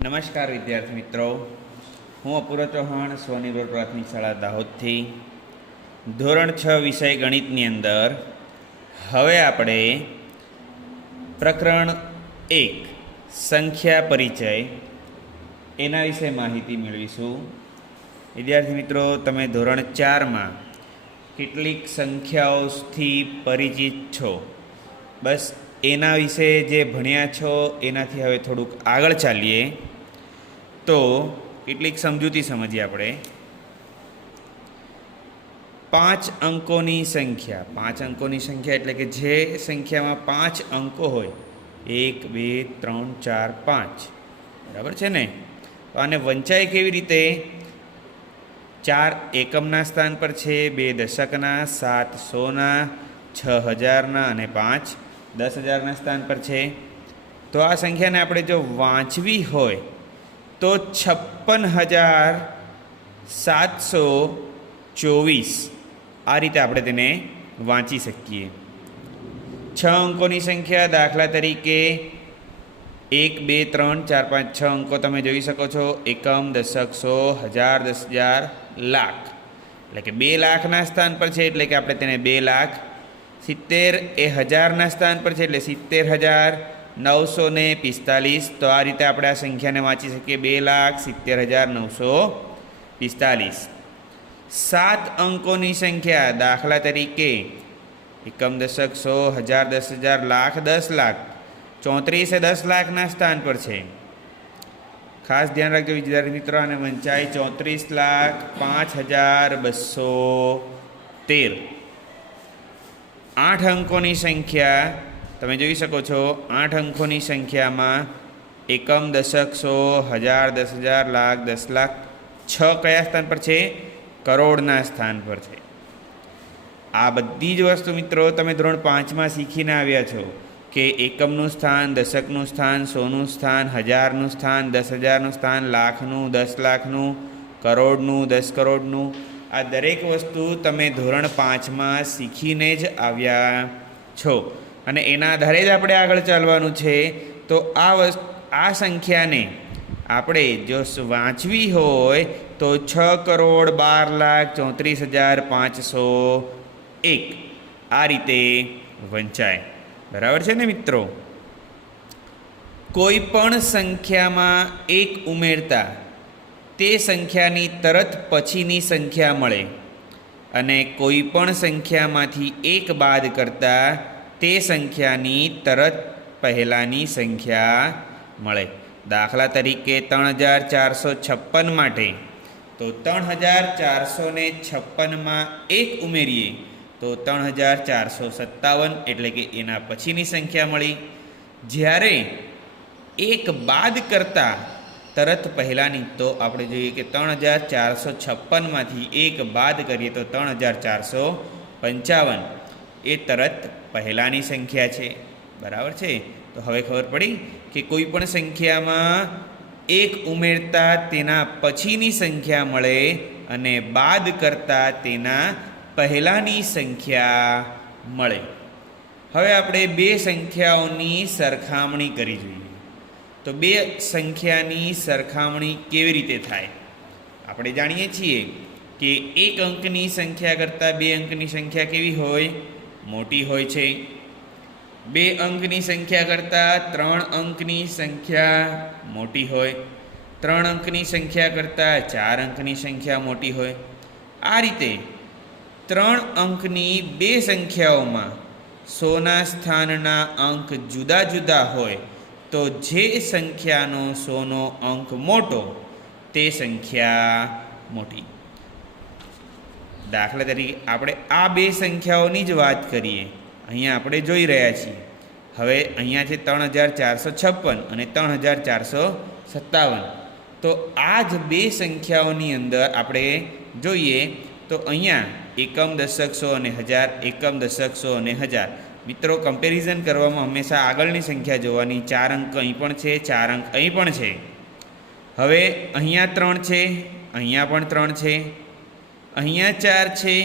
નમસ્કાર વિદ્યાર્થી મિત્રો, હું અપૂર્વ ચૌહાણ સ્વનિર્ભર પ્રાથમિક શાળા દાહોદથી ધોરણ 6 વિષય ગણિતની અંદર હવે આપણે પ્રકરણ 1 સંખ્યા પરિચય એના વિશે માહિતી મેળવીશું. વિદ્યાર્થી મિત્રો, તમે ધોરણ 4માં કેટલીક સંખ્યાઓથી પરિચિત છો. બસ એના વિશે જે ભણ્યા છો એનાથી હવે થોડુંક આગળ ચાલીએ તો કેટલીક સમજૂતી સમજીએ આપણે. 5 અંકોની સંખ્યા, 5 અંકોની સંખ્યા એટલે કે જે સંખ્યામાં 5 અંકો હોય, 1 2 3 4 5, બરાબર છે ને? તો આને વંચાય કેવી રીતે? 4 એકમના સ્થાન પર છે, 2 દશકના, 7 100ના, 6 હજારના અને 5 10,000ના સ્થાન પર છે. તો આ સંખ્યાને આપણે જો વાંચવી હોય તો 56,724 આ રીતે આપણે તેને વાંચી શકીએ. 6 અંકોની સંખ્યા, દાખલા તરીકે 1 2 3 4 5 6 અંકો તમે જોઈ શકો છો. એકમ, દશક, 100, હજાર, 10,000, લાખ, એટલે કે 2 લાખના સ્થાન પર છે એટલે કે આપણે તેને 2 લાખ. 70 એ હજારના સ્થાન પર છે એટલે 70,945. તો આ રીતે આપણે આ સંખ્યાને વાંચી શકીએ, 2,70,945. 7 અંકોની સંખ્યા, દાખલા તરીકે એકમ, દશક, 100, હજાર, 10,000, લાખ, 10 લાખ. 34 એ 10 લાખના સ્થાન પર છે. ખાસ ધ્યાન રાખજો વિદ્યાર્થી મિત્રો, અને વંચાય 34,05,213. 8 અંકોની સંખ્યા તમે જોઈ શકો છો. 8 અંકોની સંખ્યામાં એકમ, દશક, 100, હજાર, 10,000, લાખ, 10 લાખ. 6 કયા સ્થાન પર છે? કરોડના સ્થાન પર છે. આ બધી જ વસ્તુ મિત્રો તમે ધોરણ 5માં શીખીને આવ્યા છો કે એકમનું સ્થાન, દશકનું સ્થાન, 100નું સ્થાન, હજારનું સ્થાન, 10,000નું સ્થાન, લાખનું, 10 લાખનું, કરોડનું, 10 કરોડનું. આ દરેક વસ્તુ તમે ધોરણ 5માં શીખીને જ આવ્યા છો અને એના આધારે જ આપણે આગળ ચાલવાનું છે. તો આ સંખ્યાને આપણે જો વાંચવી હોય તો 6,12,34,501 આ રીતે વંચાય. બરાબર છે ને મિત્રો? કોઈ પણ સંખ્યામાં 1 ઉમેરતા તે સંખ્યાની તરત પછીની સંખ્યા મળે અને કોઈ પણ સંખ્યામાંથી 1 બાદ કરતા તે સંખ્યાની તરત પહેલાંની સંખ્યા મળે. દાખલા તરીકે 3,456 માટે તો 3,456માં 1 ઉમેરીએ તો 3,457 એટલે કે એના પછીની સંખ્યા મળી. જ્યારે 1 બાદ કરતા તરત પહેલાંની, તો આપણે જોઈએ કે 3,456માંથી 1 બાદ કરીએ તો 3,455 એ તરત પહેલાંની સંખ્યા છે. બરાબર છે? તો હવે ખબર પડી કે કોઈ પણ સંખ્યામાં 1 ઉમેરતા તેના પછીની સંખ્યા મળે અને બાદ કરતા તેના પહેલાંની સંખ્યા મળે. હવે આપણે 2 સંખ્યાઓની સરખામણી કરી જોઈએ. તો 2 સંખ્યાની સરખામણી કેવી રીતે થાય? આપણે જાણીએ છીએ કે 1 અંકની સંખ્યા કરતાં 2 અંકની સંખ્યા કેવી હોય? મોટી હોય છે. 2 અંકની સંખ્યા કરતાં 3 અંકની સંખ્યા મોટી હોય. 3 અંકની સંખ્યા કરતાં 4 અંકની સંખ્યા મોટી હોય. આ રીતે 3 અંકની 2 સંખ્યાઓમાં 100ના સ્થાનના અંક જુદા જુદા હોય તો જે સંખ્યાનો 100નો અંક મોટો તે સંખ્યા મોટી. દાખલા તરીકે આપણે આ 2 સંખ્યાઓની જ વાત કરીએ. અહીંયા આપણે જોઈ રહ્યા છીએ. હવે અહીંયા છે 3,456 અને 3,457. તો આ જ 2 સંખ્યાઓની અંદર આપણે જોઈએ તો અહીંયા એકમ, દશક, 100 અને હજાર, એકમ, દશક, 100 અને હજાર. મિત્રો, કમ્પેરિઝન કરવામાં હંમેશા આગળની સંખ્યા જોવાની. 4 અંક અહીં પણ છે, 4 અંક અહીં પણ છે. હવે અહીંયા 3 છે, અહીંયા પણ 3 છે, અહીંયા 4 છે,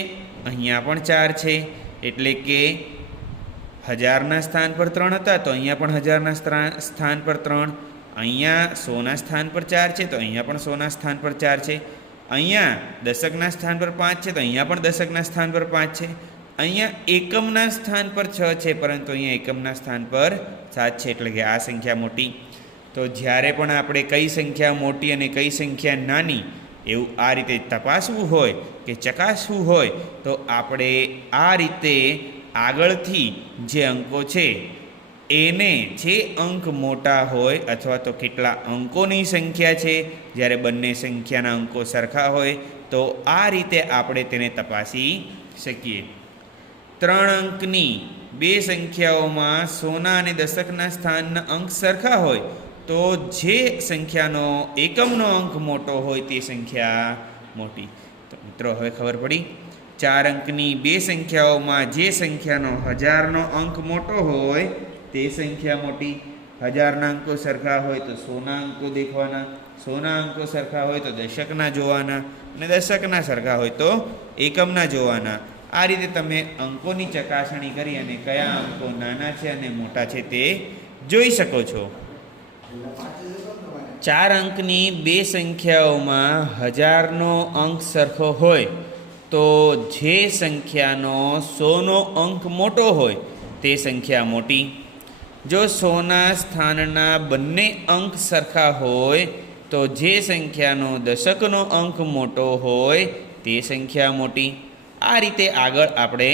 અહીંયા પણ 4 છે. એટલે કે હજારના સ્થાન પર 3 હતા તો અહીંયા પણ હજારના સ્થાન પર 3, અહીંયા સોના સ્થાન પર 4 છે તો અહીંયા પણ સોના સ્થાન પર 4 છે, અહીંયા દશકના સ્થાન પર 5 છે તો અહીંયા પણ દશકના સ્થાન પર 5 છે, અહીંયા એકમના સ્થાન પર 6 છે પરંતુ અહીંયા એકમના સ્થાન પર 7 છે, એટલે કે આ સંખ્યા મોટી. તો જ્યારે પણ આપણે કઈ સંખ્યા મોટી અને કઈ સંખ્યા નાની એવું આ રીતે તપાસવું હોય કે ચકાસવું હોય તો આપણે આ રીતે આગળથી જે અંકો છે એને જે અંક મોટા હોય અથવા તો કેટલા અંકોની સંખ્યા છે, જ્યારે બંને સંખ્યાના અંકો સરખા હોય તો આ રીતે આપણે તેને તપાસી શકીએ. 3 અંકની બે સંખ્યાઓમાં સોના અને દશકના સ્થાનના અંક સરખા હોય તો જે સંખ્યાનો એકમનો અંક મોટો હોય તે સંખ્યા મોટી. તો મિત્રો હવે ખબર પડી, 4 અંકની બે સંખ્યાઓમાં જે સંખ્યાનો હજારનો અંક મોટો હોય તે સંખ્યા મોટી. હજારના અંકો સરખા હોય તો સોના અંકો દેખવાના, સોના અંકો સરખા હોય તો દશકના જોવાના અને દશકના સરખા હોય તો એકમના જોવાના. આ રીતે તમે અંકોની ચકાસણી કરી અને કયા અંકો નાના છે અને મોટા છે તે જોઈ શકો છો. 4 અંકની બે સંખ્યાઓમાં હજારનો અંક સરખો હોય તો જે સંખ્યાનો 100નો અંક મોટો હોય તે સંખ્યા મોટી. જો સોના સ્થાનના બંને અંક સરખા હોય તો જે સંખ્યાનો દશકનો અંક મોટો હોય તે સંખ્યા મોટી. આ રીતે આગળ આપણે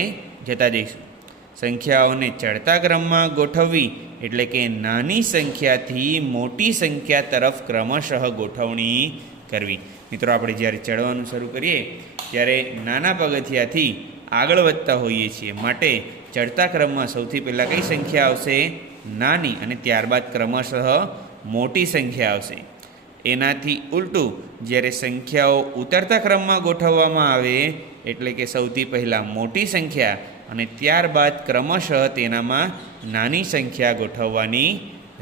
જતા જઈશું. સંખ્યાઓને ચડતા ક્રમમાં ગોઠવવી એટલે કે નાની સંખ્યાથી મોટી સંખ્યા તરફ ક્રમશઃ ગોઠવણી કરવી. મિત્રો આપણે જ્યારે ચડવાનું શરૂ કરીએ ત્યારે નાના પગથિયાથી આગળ વધતા હોઈએ છીએ, માટે ચડતા ક્રમમાં સૌથી પહેલાં કઈ સંખ્યા આવશે? નાની, અને ત્યારબાદ ક્રમશઃ મોટી સંખ્યા આવશે. એનાથી ઉલટું જ્યારે સંખ્યાઓ ઉતરતા ક્રમમાં ગોઠવવામાં આવે એટલે કે સૌથી પહેલાં મોટી સંખ્યા અને ત્યારબાદ ક્રમશઃ તેનામાં નાની સંખ્યા ગોઠવવાની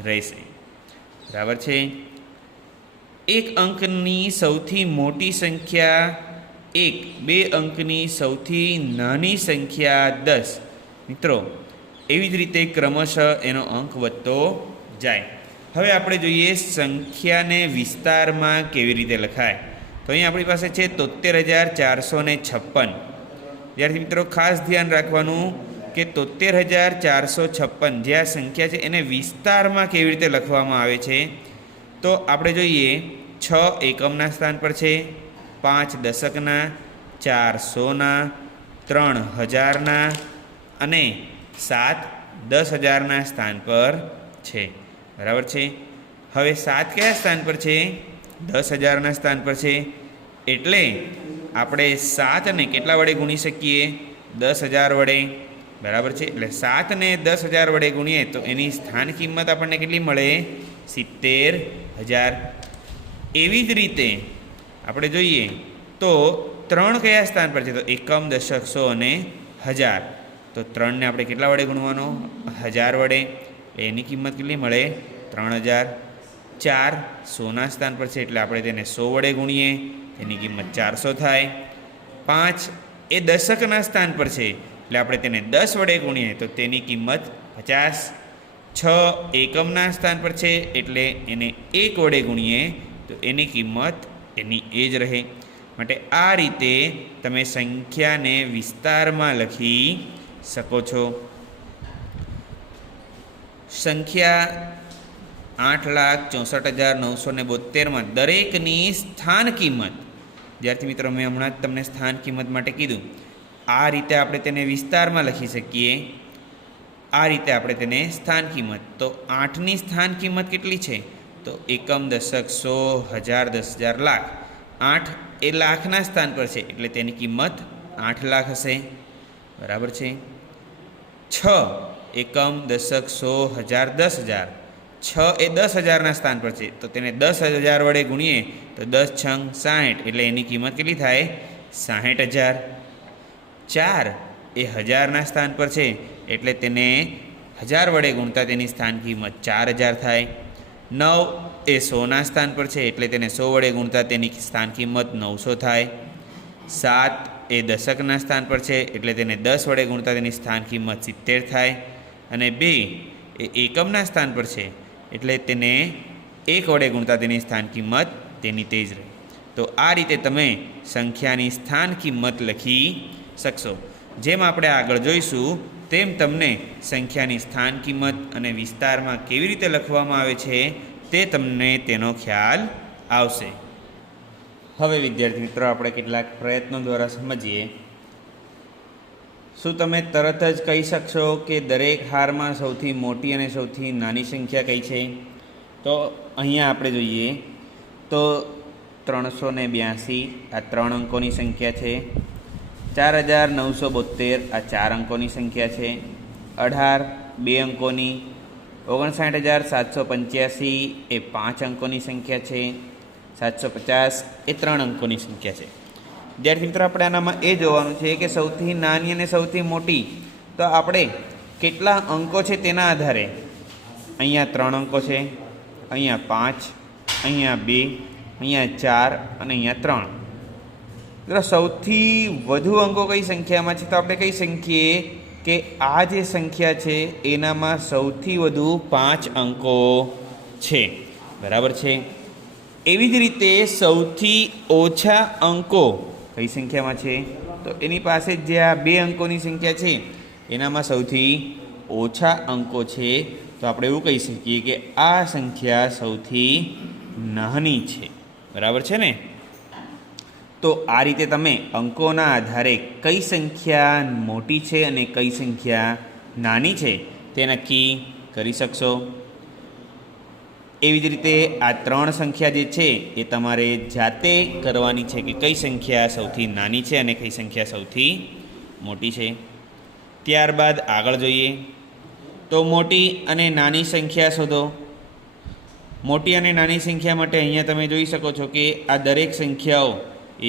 રહેશે. બરાબર છે. 1 અંકની સૌથી મોટી સંખ્યા 1, 2 અંકની સૌથી નાની સંખ્યા 10. મિત્રો એવી જ રીતે ક્રમશઃ એનો અંક વધતો જાય. હવે આપણે જોઈએ સંખ્યાને વિસ્તારમાં કેવી રીતે લખાય. તો અહીં આપણી પાસે છે 73,456. જ્યારથી મિત્રો ખાસ ધ્યાન રાખવાનું કે 73,456 જે આ સંખ્યા છે એને વિસ્તારમાં કેવી રીતે લખવામાં આવે છે. તો આપણે જોઈએ 6 એકમના સ્થાન પર છે, 5 દશકના, 4 100ના, 3 હજારના અને 7 10,000ના સ્થાન પર છે. બરાબર છે. હવે 7 કયા સ્થાન પર છે? 10,000ના સ્થાન પર છે. એટલે આપણે 7ને કેટલા વડે ગુણી શકીએ? 10,000 વડે. બરાબર છે. એટલે 7ને 10,000 વડે ગુણીએ તો એની સ્થાન કિંમત આપણને કેટલી મળે? 70,000. એવી જ રીતે આપણે જોઈએ તો 3 કયા સ્થાન પર છે? તો એકમ, દશક, 100 અને 1000. તો 3ને આપણે કેટલા વડે ગુણવાનો? 1000 વડે. એની કિંમત કેટલી મળે? 3,000. 4 100ના સ્થાન પર છે એટલે આપણે તેને 100 વડે ગુણીએ, તેની કિંમત 400 થાય. 5 એ દશકના સ્થાન પર છે એટલે આપણે તેને 10 વડે ગુણીએ તો તેની કિંમત 50. 6 એકમના સ્થાન પર છે એટલે એને 1 વડે ગુણીએ તો એની કિંમત એની એ જ રહે. માટે આ રીતે તમે સંખ્યાને વિસ્તારમાં લખી શકો છો. સંખ્યા 8,64,972માં દરેકની સ્થાન કિંમત, જ્યારથી મિત્રો મેં હમણાં જ તમને સ્થાન કિંમત માટે કીધું, આ રીતે આપણે તેને વિસ્તારમાં લખી શકીએ. આ રીતે આપણે તેને સ્થાન કિંમત. તો 8ની સ્થાન કિંમત કેટલી છે? તો એકમ, દશક, 100, 1000, 10,000, લાખ. 8 એ લાખના સ્થાન પર છે એટલે તેની કિંમત 8 લાખ હશે. બરાબર છે. 6 એકમ, દશક, 100, 1000, 10,000. 6 એ 10,000ના સ્થાન પર છે તો તેને 10,000 વડે ગુણીએ તો 10 છંગ 60 એટલે એની કિંમત કેટલી થાય? 60,000. 4 એ 1000ના સ્થાન પર છે એટલે તેને 1000 વડે ગુણતા તેની સ્થાન કિંમત 4,000 થાય. 9 એ 100ના સ્થાન પર છે એટલે તેને 100 વડે ગુણતા તેની સ્થાન કિંમત 900 થાય. 7 એ દશકના સ્થાન પર છે એટલે તેને 10 વડે ગુણતા તેની સ્થાન કિંમત 70 થાય. અને 2 એ એકમના સ્થાન પર છે એટલે તેને 1 વડે ગુણતા તેની સ્થાન કિંમત તેની તે જ રહે. તો આ રીતે તમે સંખ્યાની સ્થાન કિંમત લખી શકશો. જેમ આપણે આગળ જોઈશું તેમ તમને સંખ્યાની સ્થાન કિંમત અને વિસ્તારમાં કેવી રીતે લખવામાં આવે છે તે તમને તેનો ખ્યાલ આવશે. હવે વિદ્યાર્થી મિત્રો, આપણે કેટલાક પ્રયત્નો દ્વારા સમજીએ. શું તમે તરત જ કહી શકશો કે દરેક હારમાં સૌથી મોટી અને સૌથી નાની સંખ્યા કઈ છે? તો અહીંયા આપણે જોઈએ તો 382 આ 3 અંકોની સંખ્યા છે. 4972 આ 4 અંકોની સંખ્યા છે. 18 2 અંકોની. 59785 એ 5 અંકોની સંખ્યા છે. 750 એ 3 અંકોની સંખ્યા છે. વિદ્યાર્થી મિત્રો, આપણે આનામાં એ જોવાનું છે કે સૌથી નાની અને સૌથી મોટી તો આપણે કેટલા અંકો છે તેના આધારે અહીંયા 3 અંકો છે, અહીંયા 5, અહીંયા 2, અહીંયા 4 અને અહીંયા 3. મિત્રો, સૌથી વધુ અંકો કઈ સંખ્યામાં છે? તો આપણે કહી શકીએ કે આ જે સંખ્યા છે એનામાં સૌથી વધુ 5 અંકો છે. બરાબર છે. એવી જ રીતે સૌથી ઓછા અંકો કઈ સંખ્યામાં છે? તો એની પાસે જે આ 2 અંકોની સંખ્યા છે એનામાં સૌથી ઓછા અંકો છે. તો આપણે એવું કહી શકીએ કે આ સંખ્યા સૌથી નાની છે. બરાબર છે ને? તો આ રીતે તમે અંકોના આધારે કઈ સંખ્યા મોટી છે અને કઈ સંખ્યા નાની છે તે નક્કી કરી શકશો. એવી જ રીતે આ 3 સંખ્યા જે છે એ તમારે જાતે કરવાની છે કે કઈ સંખ્યા સૌથી નાની છે અને કઈ સંખ્યા સૌથી મોટી છે. ત્યારબાદ આગળ જોઈએ તો મોટી અને નાની સંખ્યા શોધો. મોટી અને નાની સંખ્યા માટે અહીંયા તમે જોઈ શકો છો કે આ દરેક સંખ્યાઓ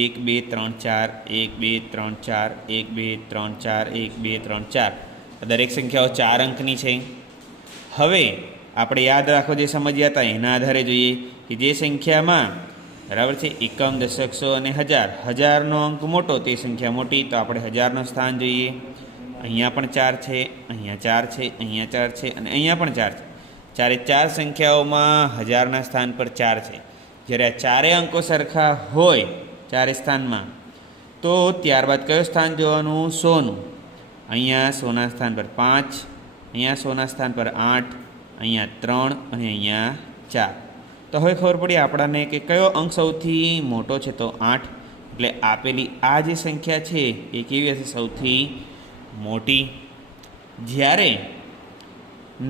1 2 3 4 1 2 3 4 1 2 3 4 1 2 3 4 દરેક સંખ્યાઓ 4 અંકની છે. હવે આપણે યાદ રાખો જે સમજ્યા હતા એના આધારે જોઈએ કે જે સંખ્યામાં બરાબર છે એકમ, દશક, સો અને હજાર, 1000નો અંક મોટો તે સંખ્યા મોટી. તો આપણે 1000નું સ્થાન જોઈએ. અહીંયા પણ 4 છે, અહીંયા 4 છે, અહીંયા 4 છે અને અહીંયા પણ 4 છે. ચારે 4 સંખ્યાઓમાં 1000ના સ્થાન પર 4 છે. જ્યારે આ ચારેય અંકો સરખા હોય ચારે સ્થાનમાં તો ત્યારબાદ કયું સ્થાન જોવાનું? સોનું. અહીંયા સોના સ્થાન પર 5, અહીંયા સોના સ્થાન પર 8, અહીંયા 3 અને અહીંયા 4. તો હવે ખબર પડી આપણને કે કયો અંક સૌથી મોટો છે? તો 8. એટલે આપેલી આ જે સંખ્યા છે એ કેવી હશે? સૌથી મોટી. જ્યારે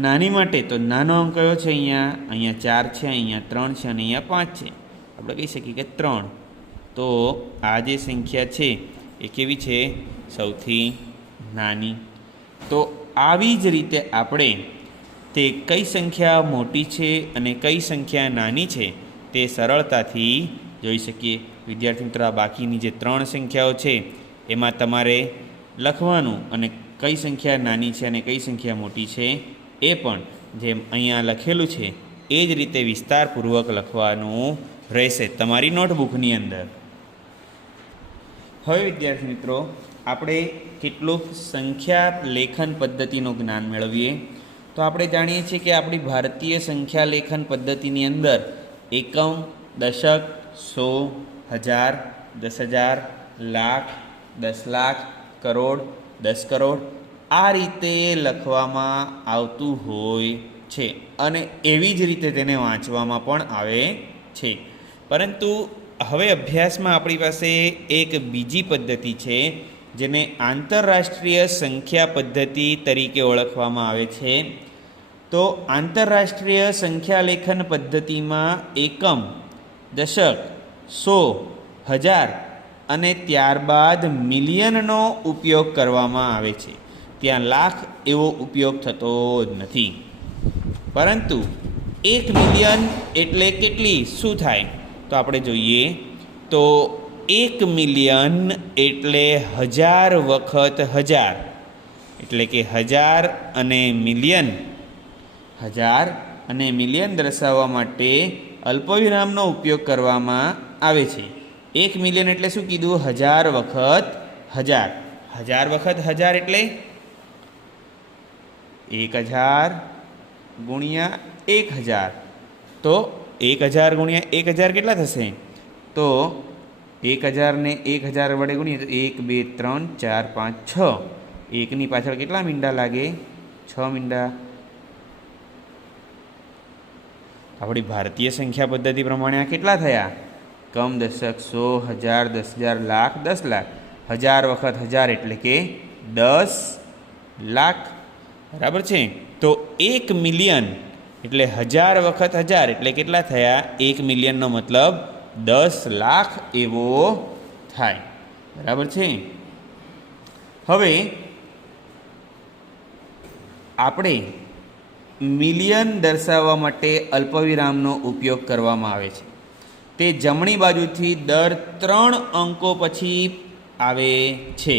નાની માટે તો નાનો અંક કયો છે? અહીંયા 4 છે, અહીંયા 3 છે અને અહીંયા 5 છે. આપણે કહી શકીએ કે 3. તો આ જે સંખ્યા છે એ કેવી છે? સૌથી નાની. તો આવી જ રીતે આપણે તે કઈ સંખ્યા મોટી છે અને કઈ સંખ્યા નાની છે તે સરળતાથી જોઈ શકીએ. વિદ્યાર્થી મિત્રો, આ બાકીની જે 3 સંખ્યાઓ છે એમાં તમારે લખવાનું અને કઈ સંખ્યા નાની છે અને કઈ સંખ્યા મોટી છે એ પણ જેમ અહીંયા લખેલું છે એ જ રીતે વિસ્તારપૂર્વક લખવાનું રહેશે તમારી નોટબુકની અંદર. હવે વિદ્યાર્થી મિત્રો, આપણે કેટલુંક સંખ્યા લેખન પદ્ધતિનું જ્ઞાન મેળવીએ. તો આપણે જાણીએ છીએ કે આપણી ભારતીય સંખ્યા લેખન પદ્ધતિની અંદર એકમ, દશક, 100, 1000, 10,000, લાખ, 10 લાખ, કરોડ, 10 કરોડ આ રીતે લખવામાં આવતું હોય છે અને એવી જ રીતે તેને વાંચવામાં પણ આવે છે. પરંતુ હવે અભ્યાસમાં આપણી પાસે એક બીજી પદ્ધતિ છે જેને આંતરરાષ્ટ્રીય સંખ્યા પદ્ધતિ તરીકે ઓળખવામાં આવે છે. તો આંતરરાષ્ટ્રીય સંખ્યા લેખન પદ્ધતિમાં એકમ, દશક, 100, 1000 અને ત્યારબાદ મિલિયનનો ઉપયોગ કરવામાં આવે છે. ત્યાં લાખ એવો ઉપયોગ થતો જ નથી. પરંતુ 1 મિલિયન એટલે કેટલી શું થાય? તો આપણે જોઈએ તો 1 મિલિયન એટલે 1000 વખત 1000 એટલે કે 1000 અને મિલિયન. 1000 અને મિલિયન દર્શાવવા માટે અલ્પવિરામનો ઉપયોગ કરવામાં આવે છે. 1 મિલિયન એટલે શું કીધું? 1000 વખત 1000. 1000 વખત 1000 એટલે 1000 ગુણ્યા 1000. તો 1000 ગુણ્યા 1000 કેટલા થશે? તો 1000 ને 1000 વડે ગુણીએ તો 1 2 3 4 5 6. એકની પાછળ કેટલા મીંડા લાગે? 6 મીંડા. આપણી ભારતીય સંખ્યા પદ્ધતિ પ્રમાણે આ કેટલા થયા? કમ દશક, 100, 1000, 10,000, લાખ, 10 લાખ. 1000 વખત 1000 એટલે કે 10 લાખ. બરાબર છે? તો 1 મિલિયન એટલે 1000 વખત 1000 એટલે કેટલા થયા? 1 મિલિયનનો મતલબ 10 લાખ એવો થાય. બરાબર છે? હવે આપણે મિલિયન દર્શાવવા માટે અલ્પવિરામનો ઉપયોગ કરવામાં આવે છે. તે જમણી બાજુથી દર 3 અંકો પછી આવે છે.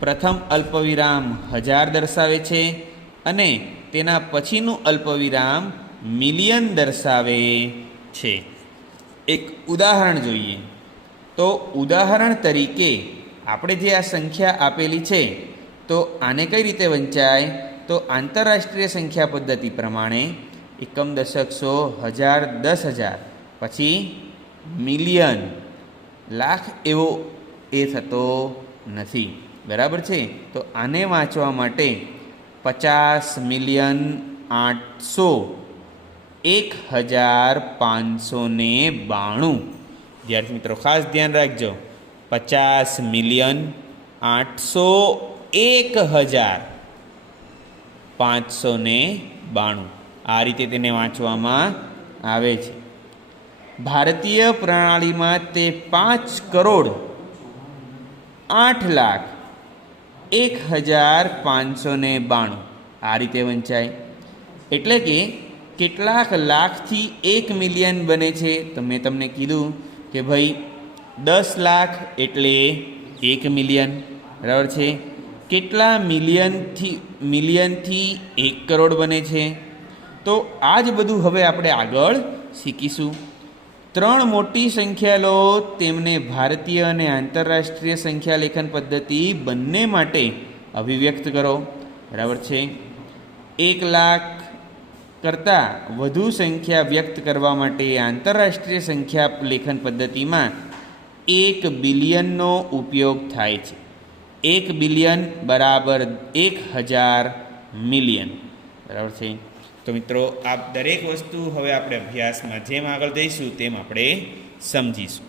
પ્રથમ અલ્પવિરામ 1000 દર્શાવે છે અને તેના પછીનું અલ્પવિરામ મિલિયન દર્શાવે છે. એક ઉદાહરણ જોઈએ. તો ઉદાહરણ તરીકે આપણે જે આ સંખ્યા આપેલી છે તો આને કઈ રીતે વંચાય? તો આંતરરાષ્ટ્રીય સંખ્યા પદ્ધતિ પ્રમાણે એકમ, દશક, 100, 1000, 10,000 પછી મિલિયન, લાખ એવો એ થતો નથી. બરાબર છે? તો આને વાંચવા માટે 50,800,1592. વિદ્યાર્થી મિત્રો ખાસ ધ્યાન રાખજો. 50,801,592. આ રીતે તેને વાંચવામાં આવે છે. ભારતીય પ્રણાલીમાં તે 5,08,01,592 આ રીતે વંચાય. એટલે કે કેટલાક લાખથી 1 મિલિયન બને છે? તો મેં તમને કીધું કે ભાઈ 10 લાખ એટલે 1 મિલિયન. બરાબર છે? કેટલા મિલિયનથી 1 કરોડ બને છે? તો આ જ બધું હવે આપણે આગળ શીખીશું. 3 મોટી સંખ્યા લો, તેમને ભારતીય અને આંતરરાષ્ટ્રીય સંખ્યા લેખન પદ્ધતિ બંને માટે અભિવ્યક્ત કરો. બરાબર છે? 1 લાખ કરતાં વધુ સંખ્યા વ્યક્ત કરવા માટે આંતરરાષ્ટ્રીય સંખ્યા લેખન પદ્ધતિમાં 1 બિલિયનનો ઉપયોગ થાય છે. 1 બિલિયન બરાબર 1000 મિલિયન. બરાબર છે? તો મિત્રો આ દરેક વસ્તુ હવે આપણે અભ્યાસમાં જેમ આગળ જઈશું તેમ આપણે સમજીશું.